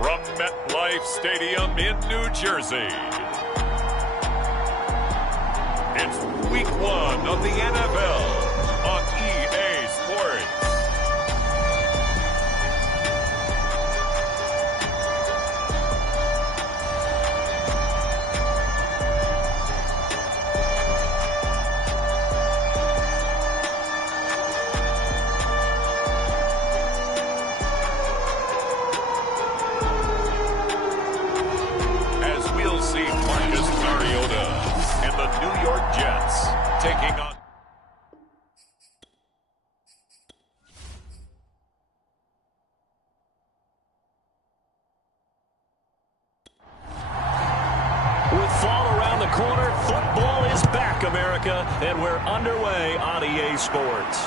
from MetLife Stadium in New Jersey. It's Week 1 of the NFL on EA Sports. New York Jets taking on. With fall around the corner, football is back, America, and we're underway on EA Sports.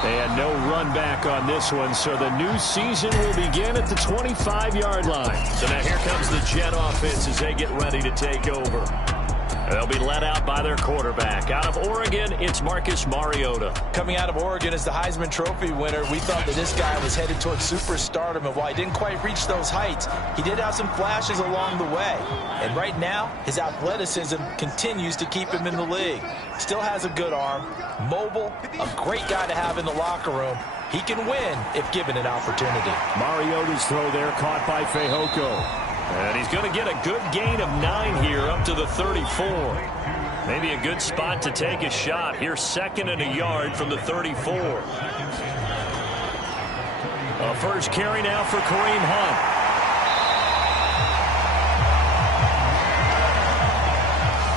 And no run back on this one, so the new season will begin at the 25-yard line. So now here comes the Jet offense as they get ready to take over. They'll be led out by their quarterback. Out of Oregon, it's Marcus Mariota. Coming out of Oregon as the Heisman Trophy winner, we thought that this guy was headed towards superstardom, and while he didn't quite reach those heights, he did have some flashes along the way. And right now, his athleticism continues to keep him in the league. Still has a good arm, mobile, a great guy to have in the locker room. He can win if given an opportunity. Mariota's throw there caught by Fehoko. And he's going to get a good gain of 9 here up to the 34. Maybe a good spot to take a shot. Here's 2nd and a yard from the 34. A first carry now for Kareem Hunt.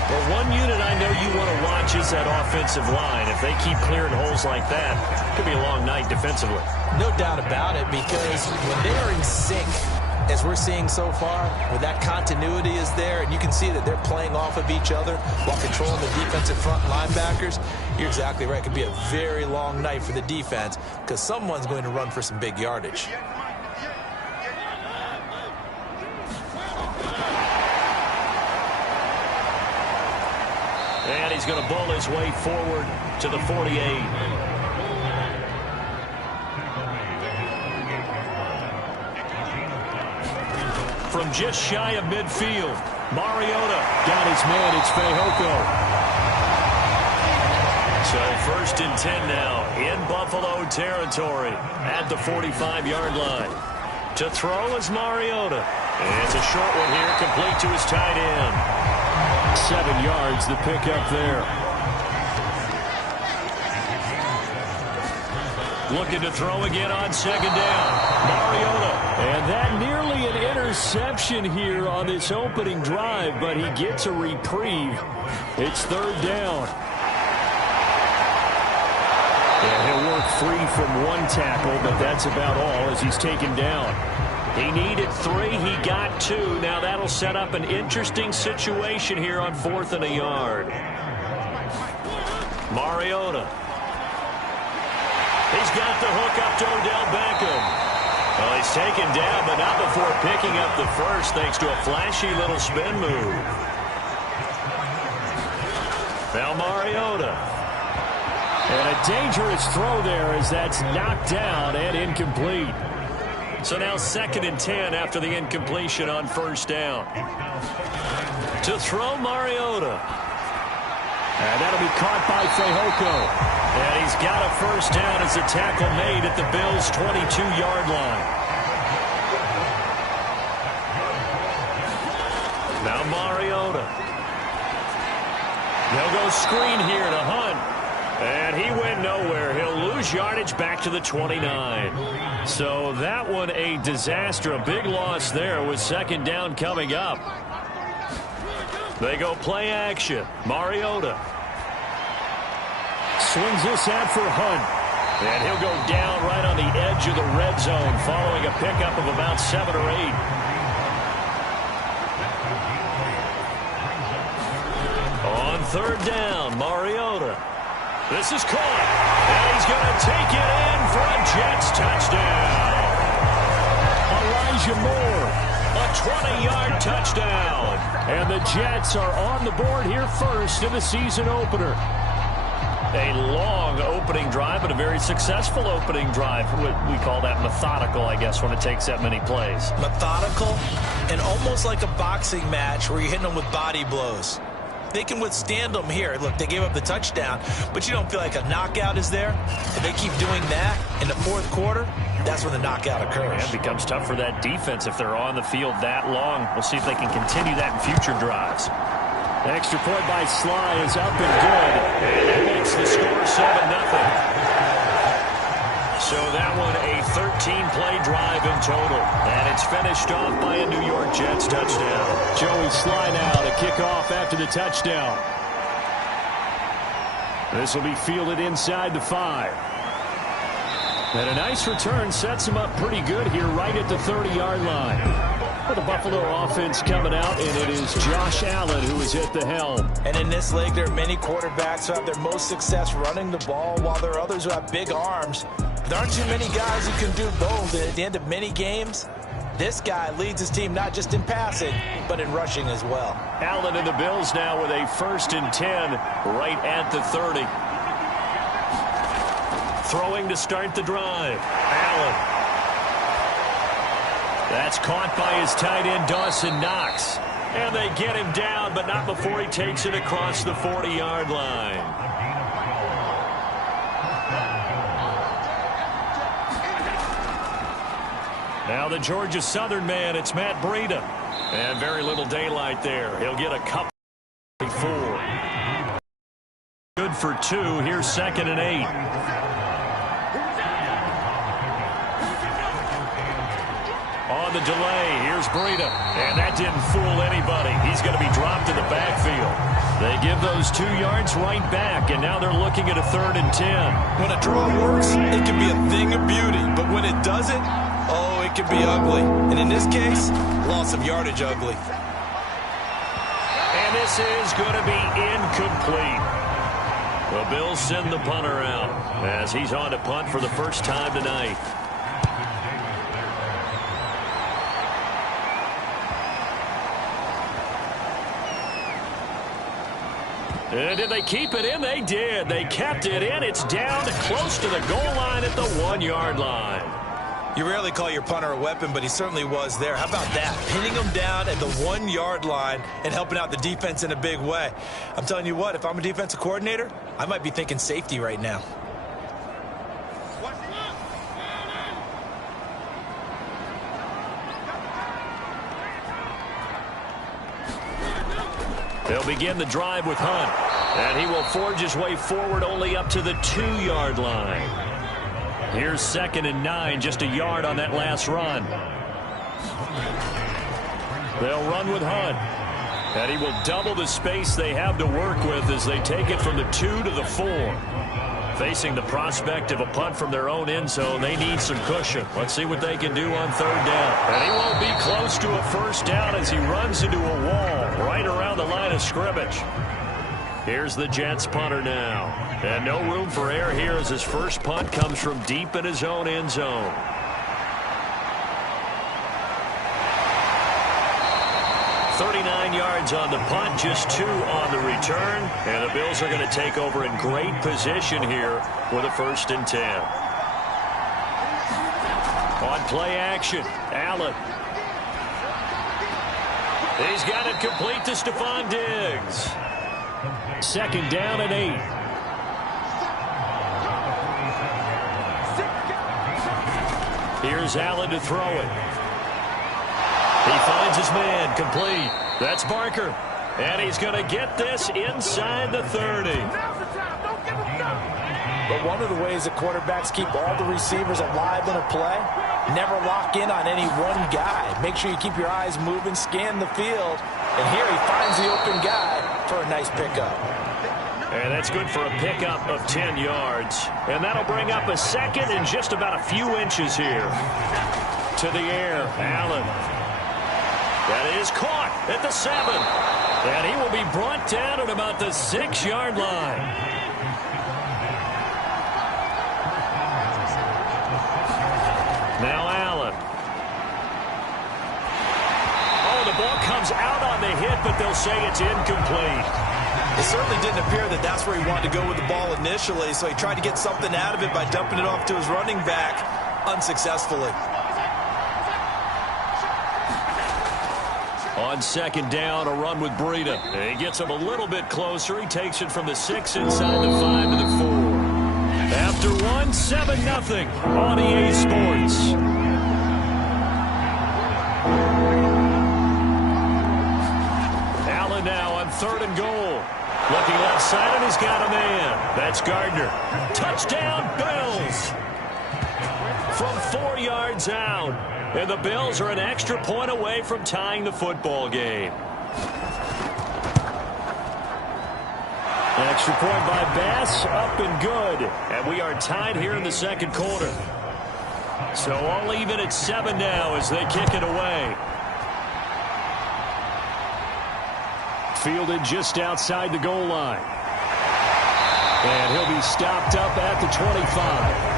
Well, one unit I know you want to watch is that offensive line. If they keep clearing holes like that, it could be a long night defensively. No doubt about it, because when they are in sync, as we're seeing so far, when that continuity is there, and you can see that they're playing off of each other while controlling the defensive front linebackers, you're exactly right. It could be a very long night for the defense because someone's going to run for some big yardage. And he's going to bowl his way forward to the 48. From just shy of midfield, Mariota got his man. It's Fehoko. So 1st and 10 now in Buffalo territory at the 45-yard line. To throw is Mariota. And it's a short one here, complete to his tight end. 7 yards, the pickup there. Looking to throw again on 2nd down. Mariota. And that nearly an interception here on this opening drive, but he gets a reprieve. It's 3rd down. And he'll work free from one tackle, but that's about all as he's taken down. He needed 3. He got 2. Now that'll set up an interesting situation here on 4th and a yard. Mariota. He's got the hook up to Odell Beckham. Well, he's taken down, but not before picking up the first, thanks to a flashy little spin move. Now Mariota. And a dangerous throw there as that's knocked down and incomplete. So now 2nd and 10 after the incompletion on 1st down. To throw Mariota. And that'll be caught by Fehoko. And he's got a 1st down as the tackle made at the Bills' 22-yard line. Now Mariota. They'll go screen here to Hunt. And he went nowhere. He'll lose yardage back to the 29. So that one a disaster. A big loss there with 2nd down coming up. They go play action. Mariota. Swings this out for Hunt. And he'll go down right on the edge of the red zone following a pickup of about 7 or 8. On 3rd down, Mariota. This is caught. And he's going to take it in for a Jets touchdown. Elijah Moore, a 20-yard touchdown. And the Jets are on the board here first in the season opener. A long opening drive, but a very successful opening drive. We call that methodical, I guess, when it takes that many plays. Methodical and almost like a boxing match where you're hitting them with body blows. They can withstand them here. Look, they gave up the touchdown, but you don't feel like a knockout is there. If they keep doing that in the fourth quarter, that's when the knockout occurs. It becomes tough for that defense if they're on the field that long. We'll see if they can continue that in future drives. Extra point by Sly is up and good. And that makes the score 7-0. So that one a 13-play drive in total. And it's finished off by a New York Jets touchdown. Joey Sly now to kick off after the touchdown. This will be fielded inside the 5. And a nice return sets him up pretty good here right at the 30-yard line. For the Buffalo offense coming out, and it is Josh Allen who is at the helm. And in this league, there are many quarterbacks who have their most success running the ball, while there are others who have big arms. There aren't too many guys who can do both. And at the end of many games, this guy leads his team not just in passing, but in rushing as well. Allen and the Bills now with a 1st and 10 right at the 30. Throwing to start the drive. Allen. That's caught by his tight end, Dawson Knox. And they get him down, but not before he takes it across the 40-yard line. Now the Georgia Southern man, it's Matt Breida. And very little daylight there. He'll get a couple before. Good for 2. Here's 2nd and 8. On the delay, here's Breida. And that didn't fool anybody. He's going to be dropped in the backfield. They give those 2 yards right back, and now they're looking at a 3rd and 10. When a draw works, it can be a thing of beauty. But when it doesn't, oh, it can be ugly. And in this case, loss of yardage ugly. And this is going to be incomplete. The Bills send the punter out as he's on to punt for the first time tonight. And did they keep it in? They did. They kept it in. It's down close to the goal line at the 1-yard line. You rarely call your punter a weapon, but he certainly was there. How about that? Pinning him down at the 1-yard line and helping out the defense in a big way. I'm telling you what, if I'm a defensive coordinator, I might be thinking safety right now. They'll begin the drive with Hunt. And he will forge his way forward only up to the 2-yard line. Here's 2nd and 9, just a yard on that last run. They'll run with Hunt. And he will double the space they have to work with as they take it from the 2 to the 4. Facing the prospect of a punt from their own end zone, they need some cushion. Let's see what they can do on 3rd down. And he won't be close to a 1st down as he runs into a wall right around the line of scrimmage. Here's the Jets punter now. And no room for error here as his first punt comes from deep in his own end zone. $39 yards on the punt, just 2 on the return. And the Bills are going to take over in great position here with a 1st and 10. On play action, Allen. He's got it complete to Stephon Diggs. 2nd down and 8. Here's Allen to throw it. He finds his man, complete. That's Barker. And he's going to get this inside the 30. But one of the ways that quarterbacks keep all the receivers alive in a play, never lock in on any one guy. Make sure you keep your eyes moving, scan the field. And here he finds the open guy for a nice pickup. And that's good for a pickup of 10 yards. And that'll bring up a 2nd and just about a few inches here. To the air, Allen. That is caught at the 7. And he will be brought down at about the 6-yard line. Now Allen. Oh, the ball comes out on the hit, but they'll say it's incomplete. It certainly didn't appear that that's where he wanted to go with the ball initially, so he tried to get something out of it by dumping it off to his running back unsuccessfully. On second down, a run with Breida. He gets him a little bit closer. He takes it from the 6 inside the 5 to the 4. After one, 7-0 on EA Sports. Allen now on 3rd and goal. Looking left side, and he's got a man. That's Gardner. Touchdown, Bills! From 4 yards out. And the Bills are an extra point away from tying the football game. An extra point by Bass, up and good. And we are tied here in the second quarter. So all even at 7 now as they kick it away. Fielded just outside the goal line. And he'll be stopped up at the 25.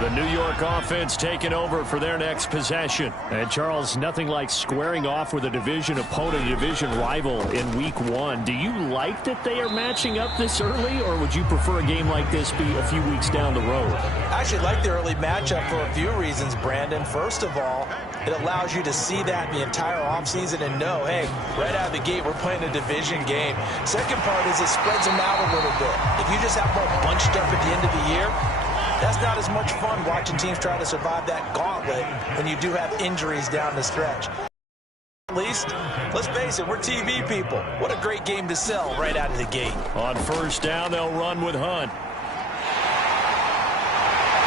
The New York offense taking over for their next possession. And Charles, nothing like squaring off with a division opponent, division rival in week 1. Do you like that they are matching up this early, or would you prefer a game like this be a few weeks down the road? I actually like the early matchup for a few reasons, Brandon. First of all, it allows you to see that the entire offseason and know, hey, right out of the gate, we're playing a division game. Second part is it spreads them out a little bit. If you just have them all bunched up at the end of the year, that's not as much fun watching teams try to survive that gauntlet when you do have injuries down the stretch. At least, let's face it, we're TV people. What a great game to sell right out of the gate. On first down, they'll run with Hunt.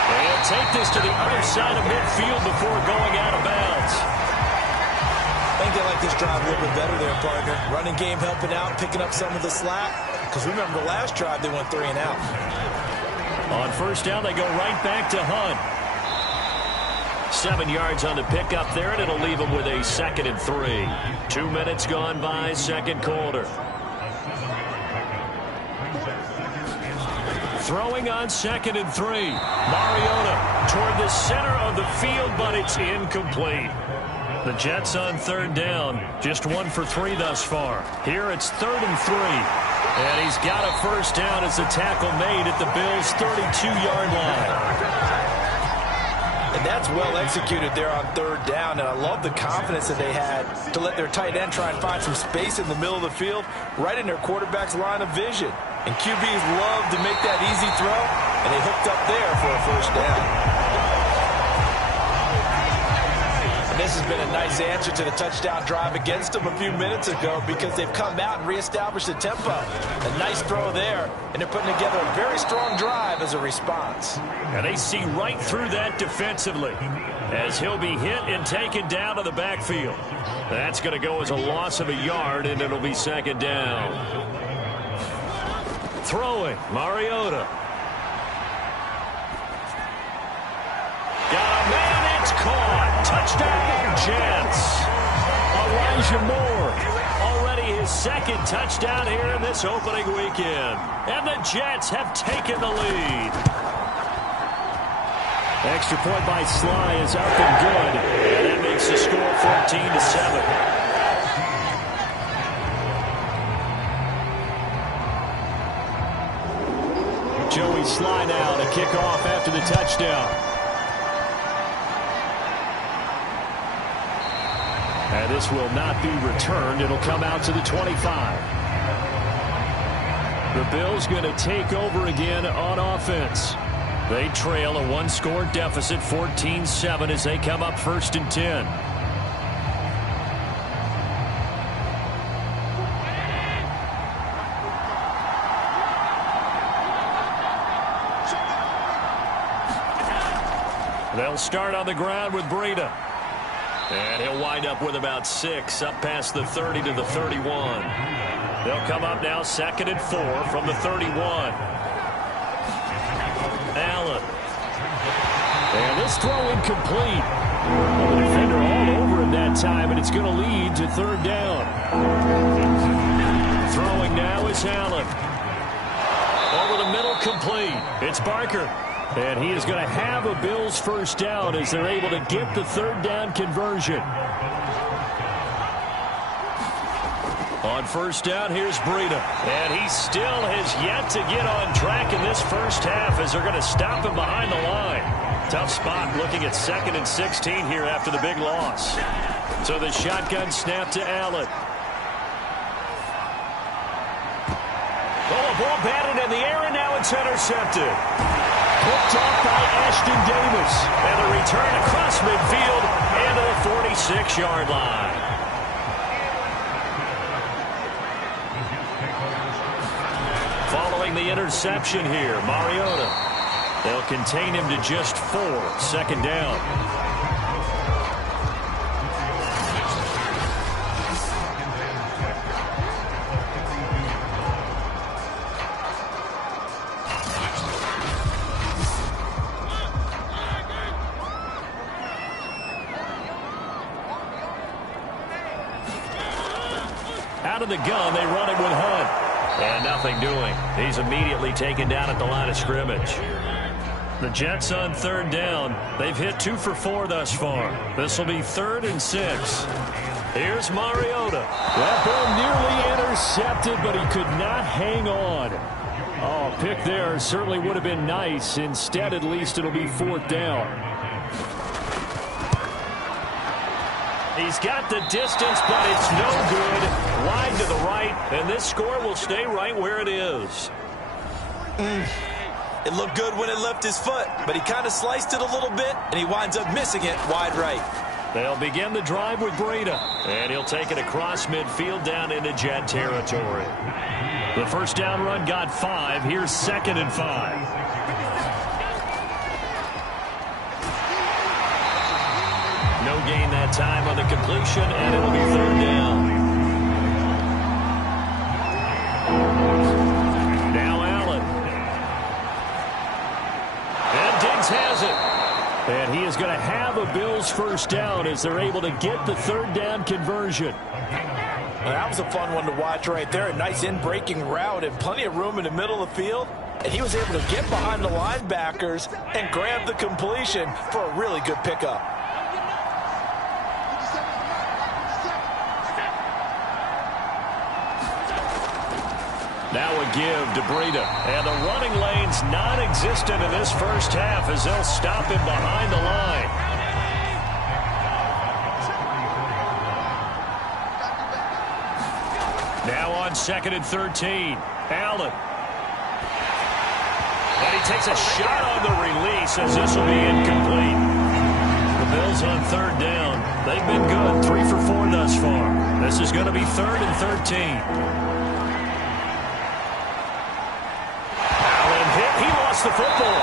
They'll take this to the other side of midfield before going out of bounds. I think they like this drive a little bit better there, partner. Running game helping out, picking up some of the slack. Because remember, the last drive, they went 3 and out. On first down, they go right back to Hunt. 7 yards on the pickup there, and it'll leave them with a 2nd and 3. 2 minutes gone by, second quarter. Throwing on 2nd and 3. Mariota toward the center of the field, but it's incomplete. The Jets on 3rd down, just 1 for 3 thus far. Here it's 3rd and 3. And he's got a first down as the tackle made at the Bills' 32-yard line. And that's well executed there on 3rd down. And I love the confidence that they had to let their tight end try and find some space in the middle of the field, right in their quarterback's line of vision. And QBs love to make that easy throw, and they hooked up there for a first down. This has been a nice answer to the touchdown drive against them a few minutes ago because they've come out and reestablished the tempo. A nice throw there, and they're putting together a very strong drive as a response. And they see right through that defensively as he'll be hit and taken down to the backfield. That's going to go as a loss of a yard, and it'll be 2nd down. Throwing, Mariota. Got a man, it's caught. Touchdown, Jets. Elijah Moore, already his 2nd touchdown here in this opening weekend. And the Jets have taken the lead. Extra point by Sly is up and good. And that makes the score 14-7. Joey Sly now to kick off after the touchdown. And this will not be returned. It'll come out to the 25. The Bills going to take over again on offense. They trail a 1-score deficit, 14-7, as they come up 1st and 10. They'll start on the ground with Breida. And he'll wind up with about 6, up past the 30 to the 31. They'll come up now 2nd and 4 from the 31. Allen. And this throw incomplete. Well, the defender all over him that time, and it's going to lead to 3rd down. Throwing now is Allen. Over the middle, complete. It's Barker. And he is going to have a Bills first down as they're able to get the 3rd down conversion. On first down, here's Breida. And he still has yet to get on track in this first half as they're going to stop him behind the line. Tough spot looking at 2nd and 16 here after the big loss. So the shotgun snap to Allen. Oh, a ball batted in the air, and now it's intercepted. Picked off by Ashton Davis. And a return across midfield and to the 46-yard line. Following the interception here, Mariota. They'll contain him to just 4. 2nd down. Out of the gun, they run it with Hunt. And nothing doing. He's immediately taken down at the line of scrimmage. The Jets on 3rd down. They've hit 2 for 4 thus far. This will be 3rd and 6. Here's Mariota. That ball nearly intercepted, but he could not hang on. Oh, a pick there certainly would have been nice. Instead, at least it'll be 4th down. He's got the distance, but it's no good. Wide to the right, and this score will stay right where it is. It looked good when it left his foot, but he kind of sliced it a little bit, and he winds up missing it wide right. They'll begin the drive with Breida, and he'll take it across midfield down into Jet territory. The first down run got 5. Here's 2nd and 5. No gain that time on the completion, and it'll be 3rd down. Now Allen. And Diggs has it. And he is going to have a Bills first down as they're able to get the 3rd down conversion. Well, that was a fun one to watch right there. A nice in-breaking route and plenty of room in the middle of the field. And he was able to get behind the linebackers and grab the completion for a really good pickup. Now a give to Breida. And the running lane's non-existent in this first half as they'll stop him behind the line. Now on 2nd and 13. Allen. And he takes a shot on the release as this will be incomplete. The Bills on 3rd down. They've been good. 3 for 4 thus far. This is going to be 3rd and 13. The football.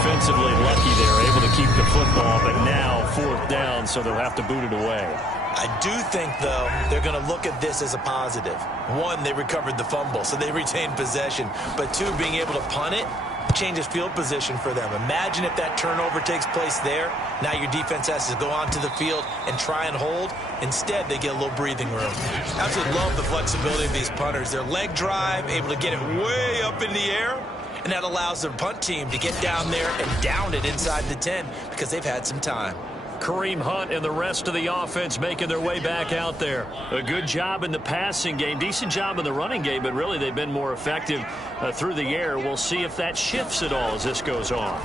Offensively lucky they're able to keep the football, but now 4th down, so they'll have to boot it away. I do think, though, they're going to look at this as a positive. 1, they recovered the fumble, so they retained possession. But 2, being able to punt it changes field position for them. Imagine if that turnover takes place there. Now your defense has to go onto the field and try and hold. Instead, they get a little breathing room. Absolutely love the flexibility of these punters. Their leg drive, able to get it way up in the air, and that allows their punt team to get down there and down it inside the 10 because they've had some time. Kareem Hunt and the rest of the offense making their way back out there. A good job in the passing game, decent job in the running game, but really they've been more effective through the air. We'll see if that shifts at all as this goes on.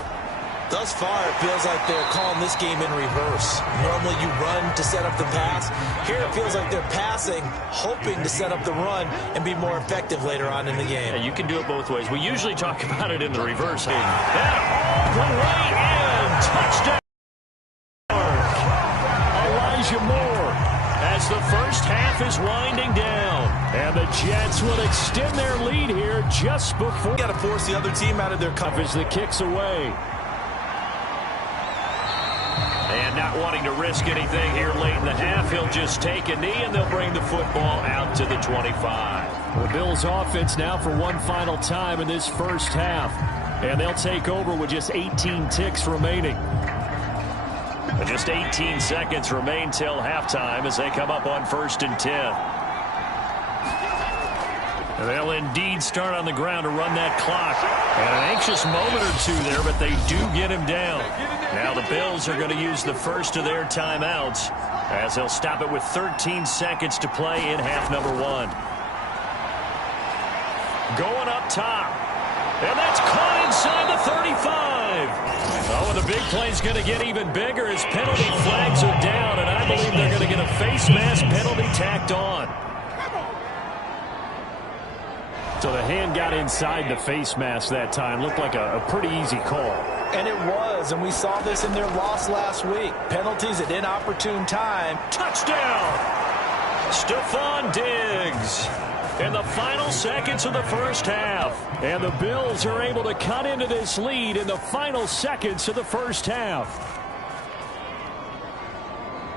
Thus far, it feels like they're calling this game in reverse. Normally you run to set up the pass. Here it feels like they're passing, hoping to set up the run and be more effective later on in the game. Yeah, you can do it both ways. We usually talk about it in the reverse. And all the way in. Touchdown. Elijah Moore as the first half is winding down. And the Jets will extend their lead here just before. Got to force the other team out of their coverage. As the kick's away. And not wanting to risk anything here late in the half, he'll just take a knee, and they'll bring the football out to the 25. The Bills offense now for one final time in this first half. And they'll take over with just 18 ticks remaining. And just 18 seconds remain till halftime as they come up on 1st and 10. They'll indeed start on the ground to run that clock. And an anxious moment or two there, but they do get him down. Now the Bills are going to use the first of their timeouts as they'll stop it with 13 seconds to play in half number 1. Going up top. And that's caught inside the 35. Oh, and the big play's going to get even bigger as penalty flags are down, and I believe they're going to get a face mask penalty tacked on. So the hand got inside the face mask that time. Looked like a pretty easy call. And it was, and we saw this in their loss last week. Penalties at inopportune time. Touchdown! Stephon Diggs in the final seconds of the first half. And the Bills are able to cut into this lead in the final seconds of the first half.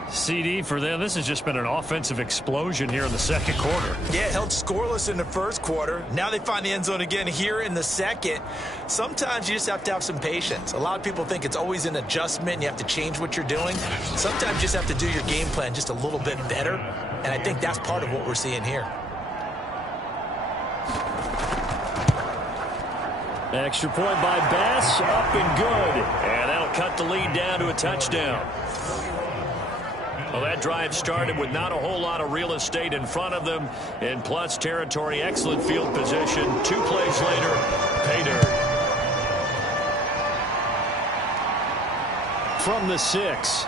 CD for them, this has just been an offensive explosion here in the second quarter. Yeah, held scoreless in the first quarter. Now they find the end zone again here in the second. Sometimes you just have to have some patience. A lot of people think it's always an adjustment and you have to change what you're doing. Sometimes you just have to do your game plan just a little bit better, and I think that's part of what we're seeing here. Extra point by Bass, up and good. And that'll cut the lead down to a touchdown. Well, that drive started with not a whole lot of real estate in front of them. In plus territory, excellent field position. 2 plays later, pay dirt. From the 6.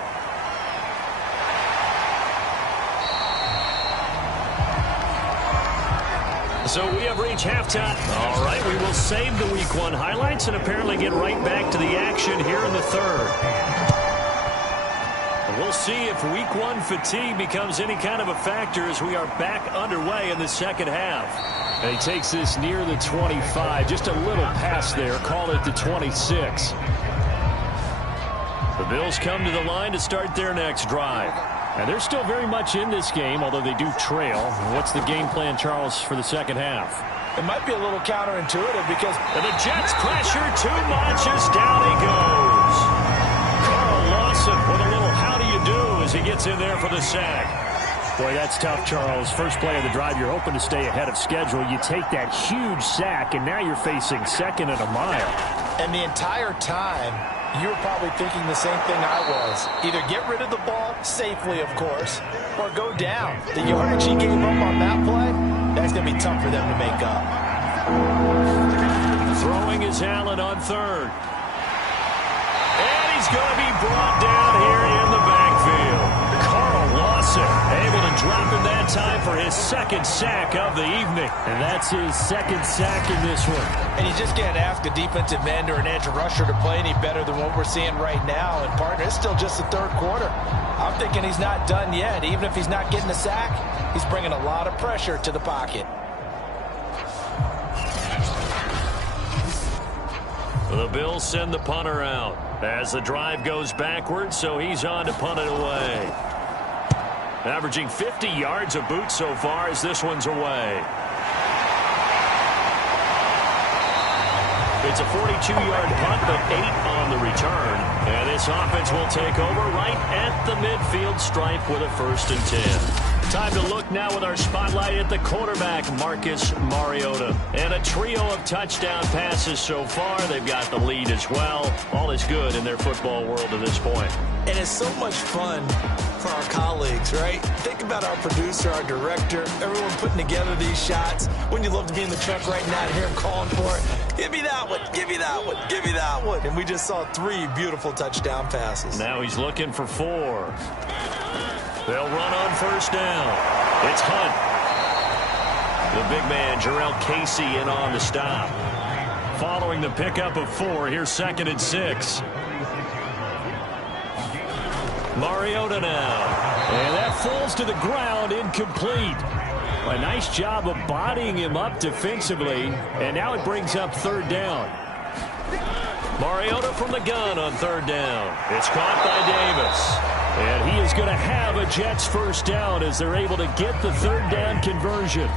So we have reached halftime. All right, we will save the Week 1 highlights and apparently get right back to the action here in the third. We'll see if Week 1 fatigue becomes any kind of a factor as we are back underway in the second half. And he takes this near the 25. Just a little pass there. Call it the 26. The Bills come to the line to start their next drive. And they're still very much in this game, although they do trail. What's the game plan, Charles, for the second half? It might be a little counterintuitive because... And the Jets pressure too much as down he goes. Carl Lawson with a little how do you do as he gets in there for the sack. Boy, that's tough, Charles. First play of the drive, you're hoping to stay ahead of schedule. You take that huge sack, and now you're facing second and a mile. And the entire time, you were probably thinking the same thing I was. Either get rid of the ball, safely, of course, or go down. The yardage he gave up on that play, that's going to be tough for them to make up. Throwing is Allen on third. And he's going to be brought down here in the backfield. Carl Lawson able to drop him that time for his second sack of the evening. And that's his second sack in this one. And you just can't ask a defensive end or an edge rusher to play any better than what we're seeing right now. And, partner, it's still just the third quarter. I'm thinking he's not done yet. Even if he's not getting a sack, he's bringing a lot of pressure to the pocket. The Bills send the punter out as the drive goes backwards, so he's on to punt it away. Averaging 50 yards a boot so far as this one's away. It's a 42-yard punt, but 8 on the return. And this offense will take over right at the midfield stripe with a 1st and 10. Time to look now with our spotlight at the quarterback, Marcus Mariota. And a trio of touchdown passes so far. They've got the lead as well. All is good in their football world at this point. And it's so much fun for our colleagues, right? Think about our producer, our director, everyone putting together these shots. Wouldn't you love to be in the truck right now and hear him calling for it? Give me that one, give me that one, give me that one. And we just saw 3 beautiful touchdown passes. Now he's looking for 4. They'll run on 1st down. It's Hunt. The big man, Jarrell Casey, in on the stop. Following the pickup of 4, here's 2nd and 6. Mariota now. And that falls to the ground, incomplete. A nice job of bodying him up defensively. And now it brings up 3rd down. Mariota from the gun on 3rd down. It's caught by Davis. And he is going to have a Jets 1st down as they're able to get the 3rd down conversion.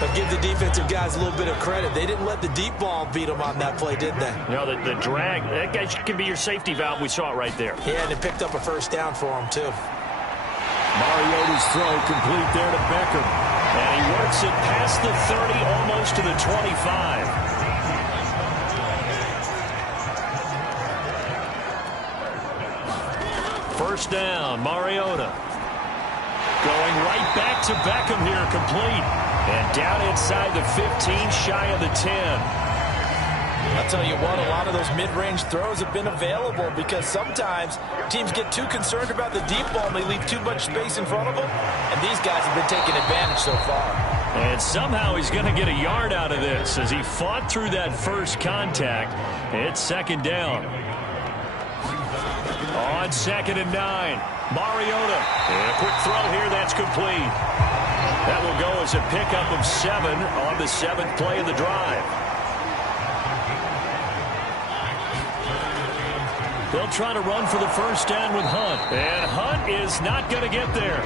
But give the defensive guys a little bit of credit. They didn't let the deep ball beat them on that play, did they? No, the drag, that guy can be your safety valve. We saw it right there. Yeah, and it picked up a 1st down for him, too. Mariota's throw complete there to Beckham. And he works it past the 30, almost to the 25. First down, Mariota. Going right back to Beckham here, complete. And down inside the 15, shy of the 10. I'll tell you what, a lot of those mid-range throws have been available because sometimes teams get too concerned about the deep ball and they leave too much space in front of them. And these guys have been taking advantage so far. And somehow he's going to get a yard out of this as he fought through that first contact. It's second down. On 2nd and 9, Mariota. And a quick throw here, that's complete. That will go as a pickup of 7 on the 7th play of the drive. They'll try to run for the first down with Hunt. And Hunt is not going to get there.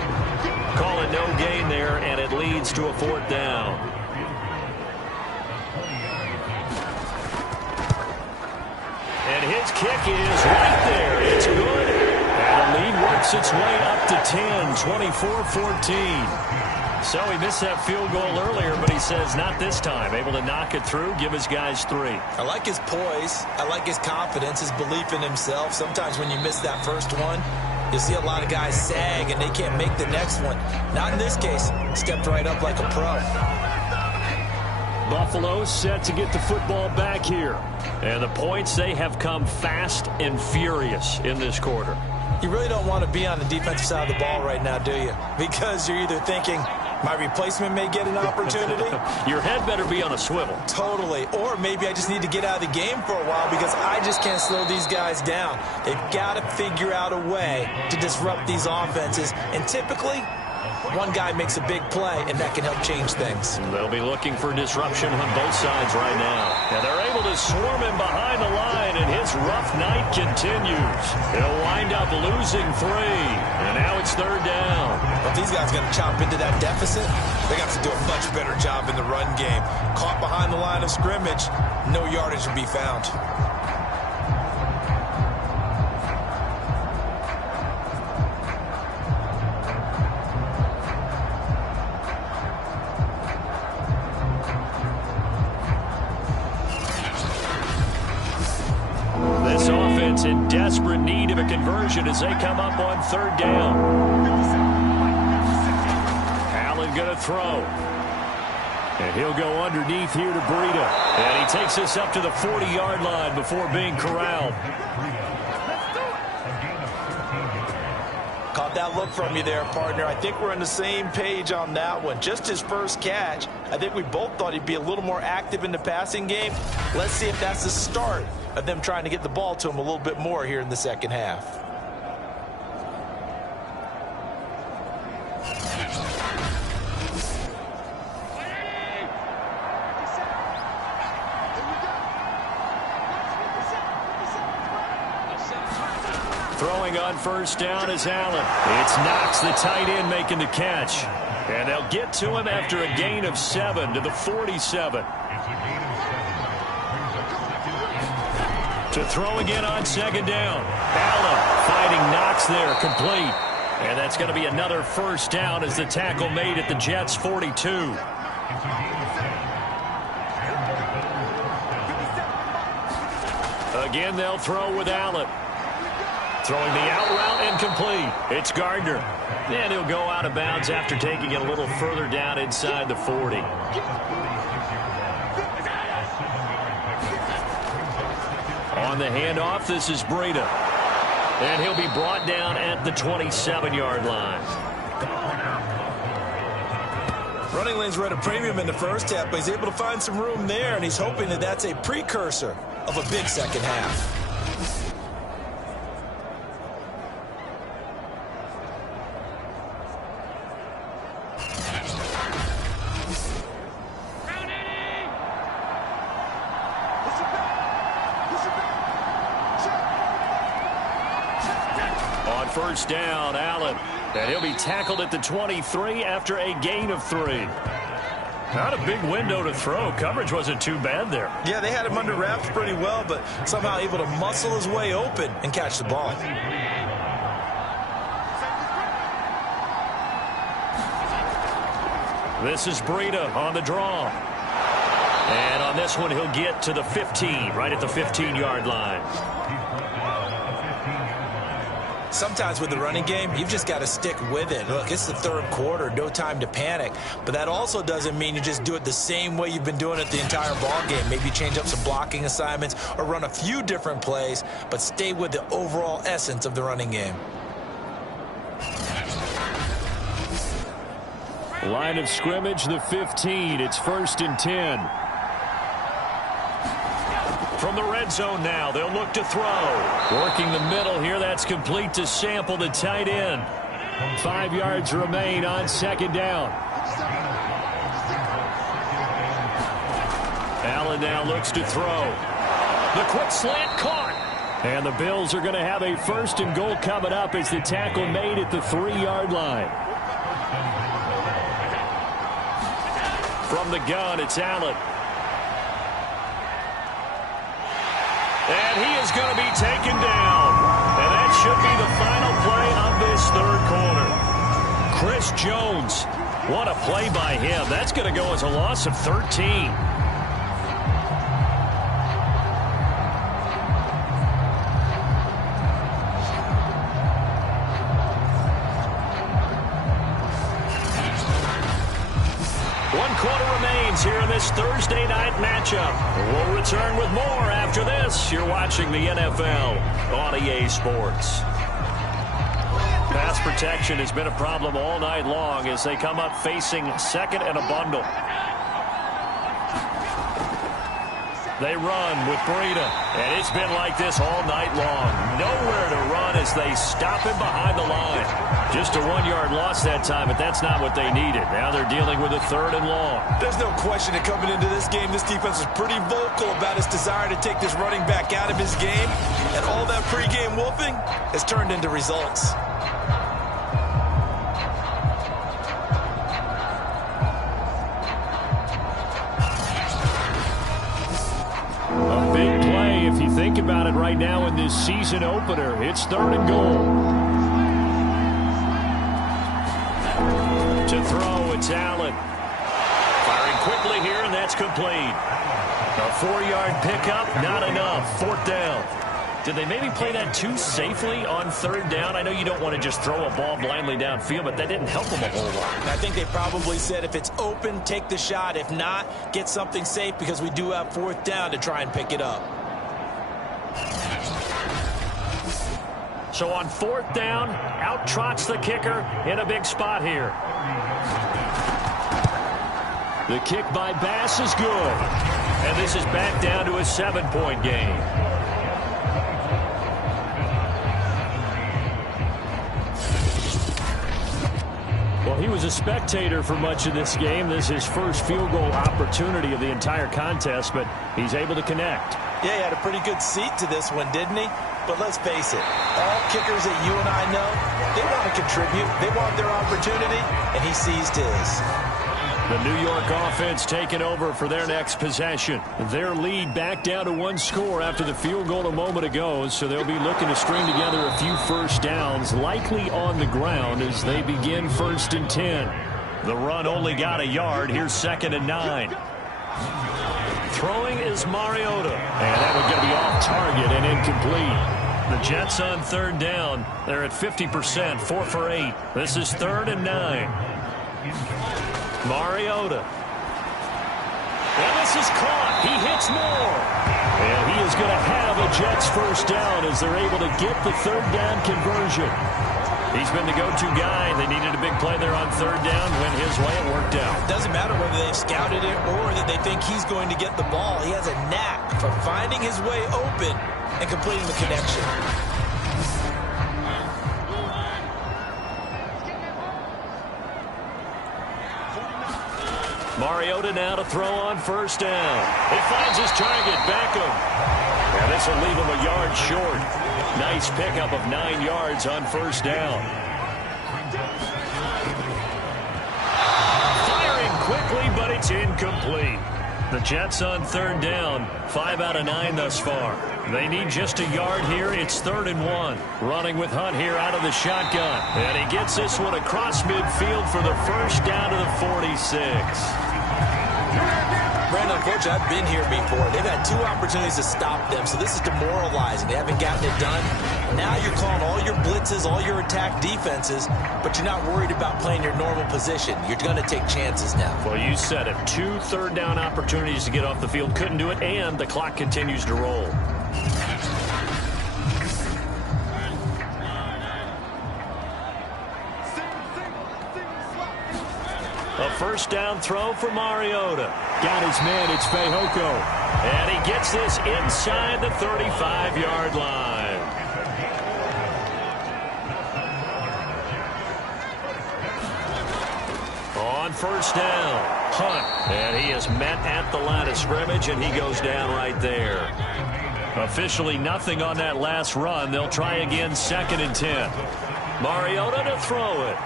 Call it no gain there, and it leads to a 4th down. And his kick is right there. It's good. And the lead works its way up to 10, 24-14. So he missed that field goal earlier, but he says not this time. Able to knock it through, give his guys 3. I like his poise. I like his confidence, his belief in himself. Sometimes when you miss that first one, you'll see a lot of guys sag and they can't make the next one. Not in this case. Stepped right up like a pro. Buffalo set to get the football back here. And the points, they have come fast and furious in this quarter. You really don't want to be on the defensive side of the ball right now, do you? Because you're either thinking, my replacement may get an opportunity. Your head better be on a swivel. Totally. Or maybe I just need to get out of the game for a while because I just can't slow these guys down. They've got to figure out a way to disrupt these offenses. And typically, one guy makes a big play, and that can help change things. They'll be looking for disruption on both sides right now. And they're able to swarm him behind the line, and his rough night continues. He'll wind up losing 3. And now it's 3rd down. If these guys are going to chop into that deficit, they got to do a much better job in the run game. Caught behind the line of scrimmage, no yardage to be found. This offense in desperate need of a conversion as they come up on 3rd down. Allen going to throw. And he'll go underneath here to Breida. And he takes this up to the 40-yard line before being corralled. Caught that look from you there, partner. I think we're on the same page on that one. Just his first catch. I think we both thought he'd be a little more active in the passing game. Let's see if that's the start of them trying to get the ball to him a little bit more here in the second half. Throwing on first down is Allen. It's Knox, the tight end, making the catch. And they'll get to him after a gain of 7 to the 47. To throw again on 2nd down. Allen fighting Knox there, complete. And that's going to be another first down as the tackle made at the Jets' 42. Again, they'll throw with Allen. Throwing the out route incomplete. It's Gardner. And he'll go out of bounds after taking it a little further down inside the 40. On the handoff, this is Breida. And he'll be brought down at the 27-yard line. Running lanes were at a premium in the first half, but he's able to find some room there, and he's hoping that that's a precursor of a big second half. First down, Allen. And he'll be tackled at the 23 after a gain of 3. Not a big window to throw. Coverage wasn't too bad there. Yeah, they had him under wraps pretty well, but somehow able to muscle his way open and catch the ball. This is Breida on the draw. And on this one, he'll get to the 15, right at the 15-yard line. Sometimes with the running game, you've just got to stick with it. Look, it's the third quarter, no time to panic. But that also doesn't mean you just do it the same way you've been doing it the entire ball game. Maybe change up some blocking assignments or run a few different plays, but stay with the overall essence of the running game. Line of scrimmage, the 15. It's 1st and 10. From the red zone now, they'll look to throw. Working the middle here, that's complete to Sample, the tight end. 5 yards remain on 2nd down. Allen now looks to throw. The quick slant caught. And the Bills are going to have a 1st and goal coming up as the tackle made at the 3-yard line. From the gun, it's Allen. And he is going to be taken down. And that should be the final play of this third quarter. Chris Jones, what a play by him. That's going to go as a loss of 13. Here in this Thursday night matchup. We'll return with more after this. You're watching the NFL on EA Sports. Pass protection has been a problem all night long as they come up facing 2nd and a bundle. They run with Breida, and it's been like this all night long. Nowhere to run as they stop him behind the line. Just a 1-yard loss that time, but that's not what they needed. Now they're dealing with a 3rd and long. There's no question that coming into this game, this defense is pretty vocal about its desire to take this running back out of his game, and all that pregame wolfing has turned into results. A big play if you think about it right now in this season opener. It's 3rd and goal. To throw, it's Allen. Firing quickly here, and that's complete. A 4-yard pickup, not enough. 4th down. Did they maybe play that too safely on 3rd down? I know you don't want to just throw a ball blindly downfield, but that didn't help them a whole lot. I think they probably said if it's open, take the shot. If not, get something safe because we do have 4th down to try and pick it up. So on 4th down, out trots the kicker in a big spot here. The kick by Bass is good. And this is back down to a 7-point game. Well, he was a spectator for much of this game. This is his first field goal opportunity of the entire contest, but he's able to connect. Yeah, he had a pretty good seat to this one, didn't he? But let's face it, all kickers that you and I know, they want to contribute. They want their opportunity, and he seized his. The New York offense taking over for their next possession. Their lead back down to 1 score after the field goal a moment ago, so they'll be looking to string together a few first downs, likely on the ground as they begin 1st and 10. The run only got a yard. Here's 2nd and 9. Throwing is Mariota. And that one's going to be off target and incomplete. The Jets on 3rd down. They're at 50%, 4 for 8. This is 3rd and 9. Mariota. And this is caught. He hits more. And he is going to have a Jets first down as they're able to get the 3rd down conversion. He's been the go-to guy. They needed a big play there on 3rd down. Went his way. It worked out. It doesn't matter whether they've scouted it or that they think he's going to get the ball. He has a knack for finding his way open and completing the connection. Mariota now to throw on 1st down. He finds his target, Beckham. And this will leave him a yard short. Nice pickup of 9 yards on 1st down. Firing quickly, but it's incomplete. The Jets on third down, 5 out of 9 thus far. They need just a yard here. It's 3rd and 1. Running with Hunt here out of the shotgun. And he gets this one across midfield for the first down to the 46. Brandon, unfortunately, I've been here before. They've had 2 opportunities to stop them, so this is demoralizing. They haven't gotten it done. Now you're calling all your blitzes, all your attack defenses, but you're not worried about playing your normal position. You're going to take chances now. Well, you said it. 2 third-down opportunities to get off the field. Couldn't do it, and the clock continues to roll. A first down throw for Mariota. Got his man, it's Fehoko. And he gets this inside the 35-yard line. On first down, Hunt. And he is met at the line of scrimmage, and he goes down right there. Officially nothing on that last run. They'll try again, 2nd and 10. Mariota to throw it.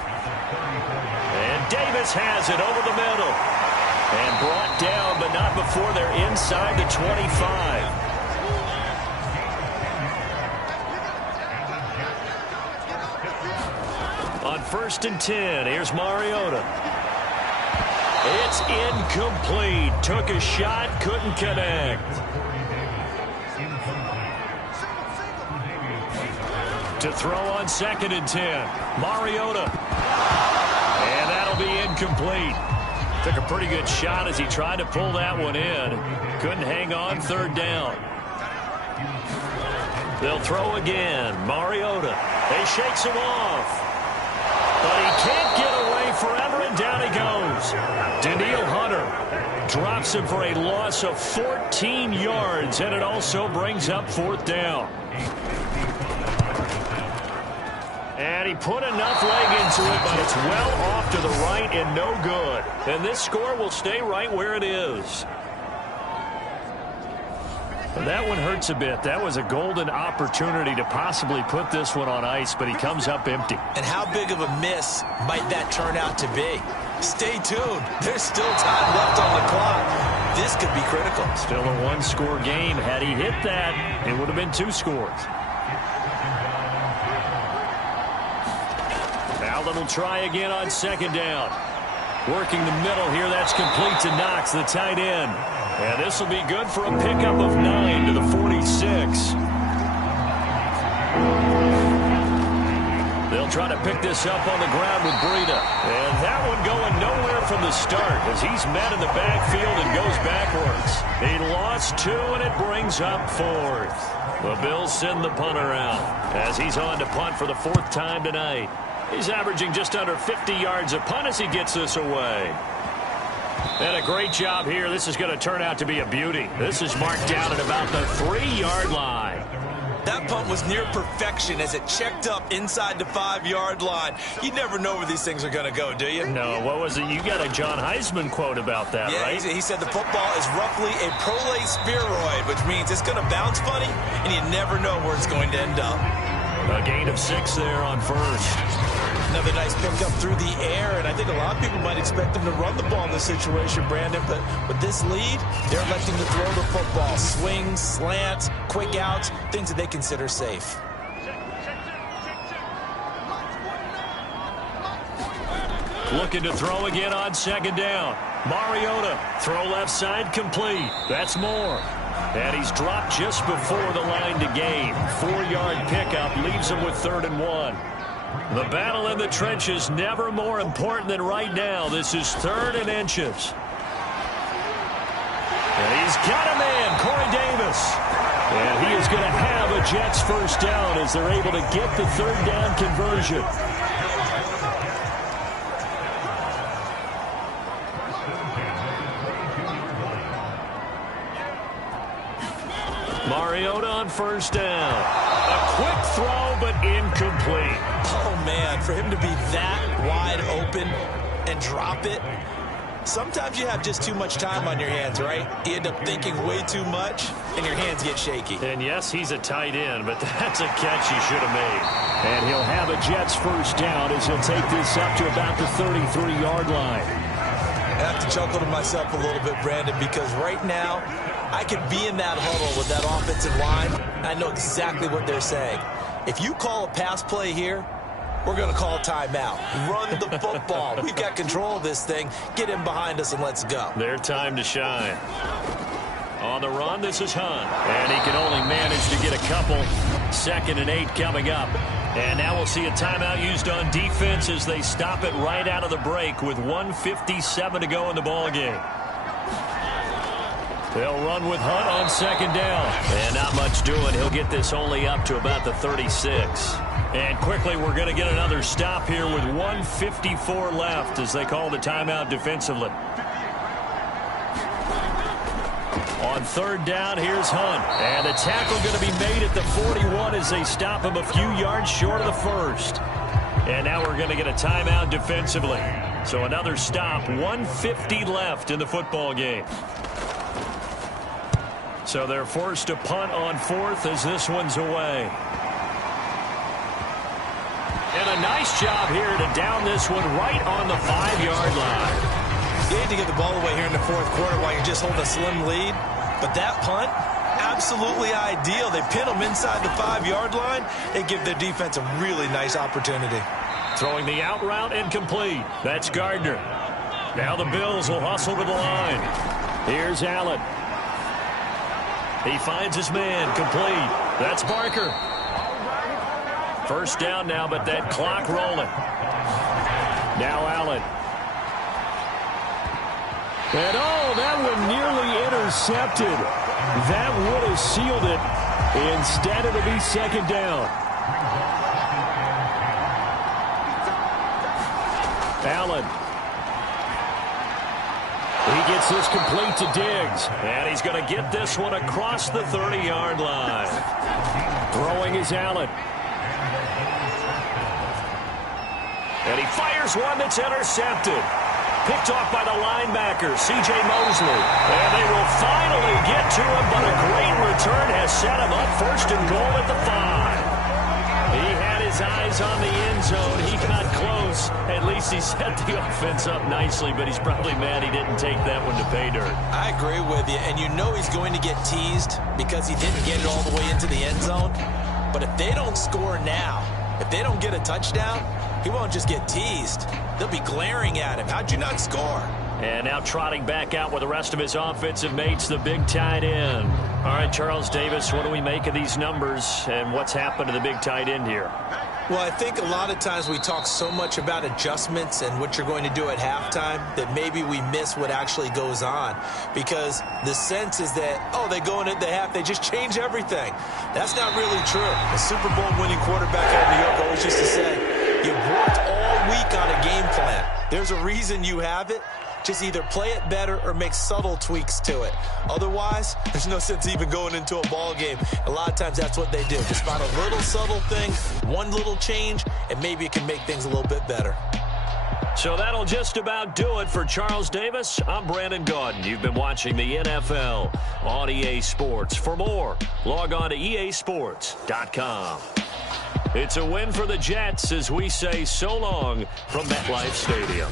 And Davis has it over the middle. And brought down, but not before they're inside the 25. On 1st and 10, here's Mariota. It's incomplete. Took a shot, couldn't connect. To throw on 2nd and 10. Mariota. And that'll be incomplete. Took a pretty good shot as he tried to pull that one in. Couldn't hang on 3rd down. They'll throw again. Mariota. He shakes him off. But he can't get away forever, and down he goes. Danielle Hunter drops him for a loss of 14 yards, and it also brings up 4th down. And he put enough leg into it, but it's well off to the right and no good. And this score will stay right where it is. And that one hurts a bit. That was a golden opportunity to possibly put this one on ice, but he comes up empty. And how big of a miss might that turn out to be? Stay tuned. There's still time left on the clock. This could be critical. Still a 1-score game. Had he hit that, it would have been 2 scores. Allen will try again on 2nd down. Working the middle here. That's complete to Knox, the tight end. And this will be good for a pickup of 9 to the 46. They'll try to pick this up on the ground with Breida. And that one going nowhere from the start as he's met in the backfield and goes backwards. He lost 2, and it brings up 4th. The Bills send the punter out as he's on to punt for the 4th time tonight. He's averaging just under 50 yards a punt as he gets this away. And a great job here. This is going to turn out to be a beauty. This is marked down at about the 3-yard line. That punt was near perfection as it checked up inside the 5-yard line. You never know where these things are going to go, do you? No, what was it? You got a John Heisman quote about that, right? He said the football is roughly a prolate spheroid, which means it's going to bounce funny, and you never know where it's going to end up. A gain of 6 there on 1st. Another nice pickup through the air, and I think a lot of people might expect them to run the ball in this situation, Brandon, but with this lead, they're electing to throw the football. Swings, slants, quick outs, things that they consider safe. Looking to throw again on 2nd down. Mariota, throw left side, complete. That's Moore. And he's dropped just before the line to gain. 4-yard pickup leaves him with 3rd and 1. The battle in the trenches never more important than right now. This is 3rd and inches. And he's got a man, Corey Davis. And he is going to have a Jets first down as they're able to get the 3rd down conversion. Mariota on 1st down. A quick throw, but incomplete. Oh, man, for him to be that wide open and drop it, sometimes you have just too much time on your hands, right? You end up thinking way too much, and your hands get shaky. And, yes, he's a tight end, but that's a catch he should have made. And he'll have a Jets first down as he'll take this up to about the 33-yard line. And I have to chuckle to myself a little bit, Brandon, because right now I could be in that huddle with that offensive line, and I know exactly what they're saying. If you call a pass play here, we're going to call a timeout. Run the football. We've got control of this thing. Get in behind us and let's go. Their time to shine. On the run, this is Hunt. And he can only manage to get a couple. 2nd and 8 coming up. And now we'll see a timeout used on defense as they stop it right out of the break with 1:57 to go in the ballgame. They'll run with Hunt on 2nd down. And not much doing. He'll get this only up to about the 36. And quickly, we're going to get another stop here with 1:54 left as they call the timeout defensively. On 3rd down, here's Hunt. And the tackle going to be made at the 41 as they stop him a few yards short of the 1st. And now we're going to get a timeout defensively. So another stop, 1:50 left in the football game. So they're forced to punt on 4th as this one's away. And a nice job here to down this one right on the 5-yard line. You hate to get the ball away here in the 4th quarter while you just hold a slim lead. But that punt, absolutely ideal. They pin them inside the 5-yard line. They give their defense a really nice opportunity. Throwing the out route incomplete. That's Gardner. Now the Bills will hustle to the line. Here's Allen. He finds his man, complete. That's Barker. 1st down now, but that clock rolling. Now Allen. And that one nearly intercepted. That would have sealed it. Instead, it'll be 2nd down. Allen. He gets this complete to Diggs. And he's going to get this one across the 30-yard line. Throwing is Allen. And he fires one that's intercepted. Picked off by the linebacker, C.J. Mosley. And they will finally get to him, but a great return has set him up 1st and goal at the 5. He had his eyes on the end zone. He got close. At least he set the offense up nicely, but he's probably mad he didn't take that one to pay dirt. I agree with you, and you know he's going to get teased because he didn't get it all the way into the end zone. But if they don't score now, if they don't get a touchdown, he won't just get teased. They'll be glaring at him. How'd you not score? And now trotting back out with the rest of his offensive mates, the big tight end. All right, Charles Davis, what do we make of these numbers and what's happened to the big tight end here? Well, I think a lot of times we talk so much about adjustments and what you're going to do at halftime that maybe we miss what actually goes on. Because the sense is that, they go in at the half, they just change everything. That's not really true. A Super Bowl winning quarterback out of New York always used to say, you worked all week on a game plan. There's a reason you have it. Just either play it better or make subtle tweaks to it. Otherwise, there's no sense even going into a ball game. A lot of times that's what they do. Just find a little subtle thing, one little change, and maybe it can make things a little bit better. So that'll just about do it for Charles Davis. I'm Brandon Gaudin. You've been watching the NFL on EA Sports. For more, log on to easports.com. It's a win for the Jets as we say so long from MetLife Stadium.